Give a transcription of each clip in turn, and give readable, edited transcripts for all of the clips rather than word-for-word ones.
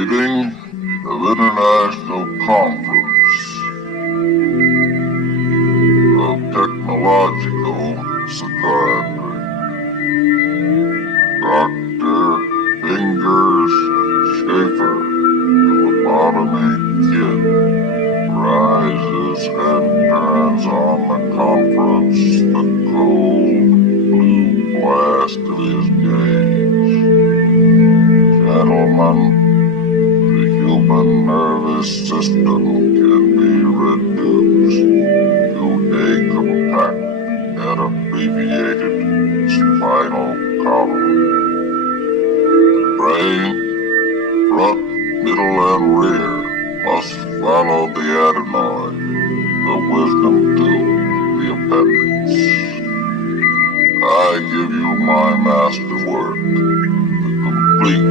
Meeting of International Conference of Technological Psychiatry. Dr. Fingers Schaefer, the lobotomy kid, rises and turns on the conference the cold blue blast of his gaze. Gentlemen, the human nervous system can be reduced to a compact and abbreviated spinal column. The brain, front, middle, and rear must follow the adenoid, the wisdom tooth, the appendix. I give you my masterwork, the complete,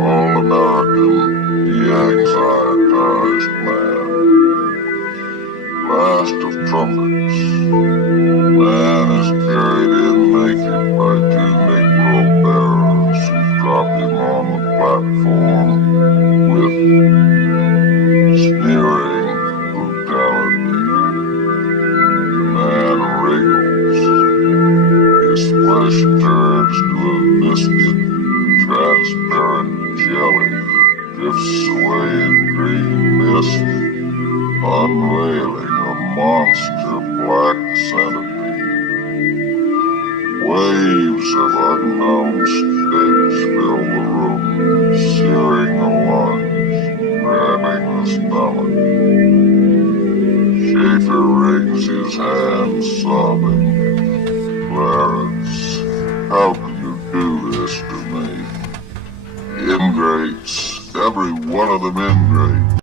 all-American, de-anxietized man. Last of trumpets, man is carried in naked by two Negro bearers who drop him on the platform with sneering brutality. The man wriggles. His flesh turns to a viscid, transparent jelly that drifts away in green mist, unveiling a monster black centipede. Waves of unknown stench fill the room, searing the lungs, grabbing the stomach. Schaefer wrings his hands, sobbing. Clarence, how could you do this to me? Ingrates, every one of them ingrates.